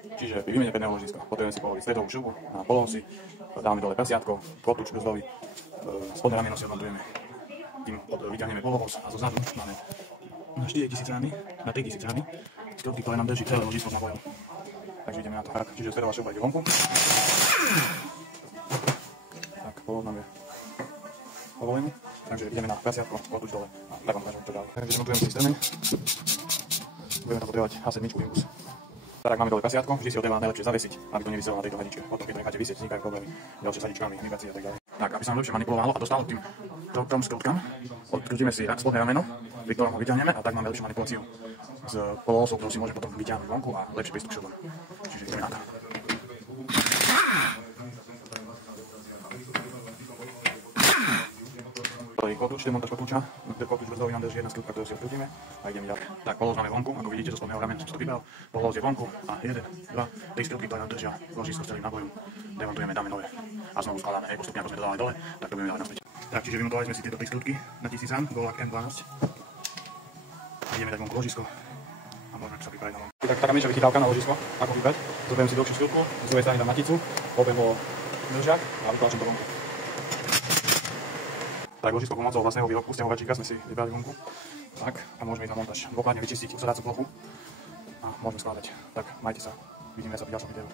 Čiže pri výmene predného ložiska potrebujeme si položiť stredovú šubu a polom si dávame dole prasiatko, kotúč brzdový, spodné rameno si odmontujeme. Tým vyťahneme polovos a zo zadu máme na 4000 ramy, na 3000 ramy, skrutky, ktoré nám drží celé ložisko s nabojom. Takže ideme na to. Tak, čiže stredová šuba ide vonku. Tak, polov máme povolený, takže ideme na prasiatko, kotúč dole a tak vám ukážem to ďalej. Takže demontujeme si stremeň. Budeme tam potrebovať H7 Imbus. Tak máme dole prasiatko, vždy si ho treba najlepšie zavesiť, aby to nevyselo na tejto hadičke. Potom keď to necháte vysieť, vznikajú problémy ďalšie s hadičkami, vibrácie a tak ďalej. Tak, aby sa nám lepšie manipulovalo a dostalo k tým skrutkám, odkrutíme si spodné rameno, pri ktorom ho vyťahneme a tak máme lepšiu manipuláciu s poloosou, ktorú si môžeme potom vyťahnuť vonku a lepšie prístup k šubom. Čiže ideme na to. Kotúč, demontáž kotúča, kotúč brzdový nám drží jedna skrutka, ktorú si odkrutíme a ideme ďalej. Tak polos máme vonku, ako vidíte zo spodného ramena som to vybral, polos je vonku a 1, 2, 3 skrutka, ktoré nám držia ložisko s celým nábojom, demontujeme, dáme nové a znovu skladáme, postupne ako sme to dávali dole, tak to budeme dávať naspäť. Tak, čiže vymontovali sme si tieto 3 skrutky na 1000 rám, Golak M12 a ideme dať vonku ložisko a môžeme sa pripraviť na vonku. Tak taká menšia vychytávka na ložisko, ako vybrať, zoberiem si dlhšiu skrutku, z druhej strany dám maticu, poviem ho držák a vytlačím to vonku. Tak ložisko pomocou vlastného výrobku stiahovačíka sme si vybrali vonku. Tak, a môžeme ísť na montáž. Dôkladne vyčistiť usadácu plochu a môžeme skladať. Tak, majte sa. Vidíme sa v ďalšom videu.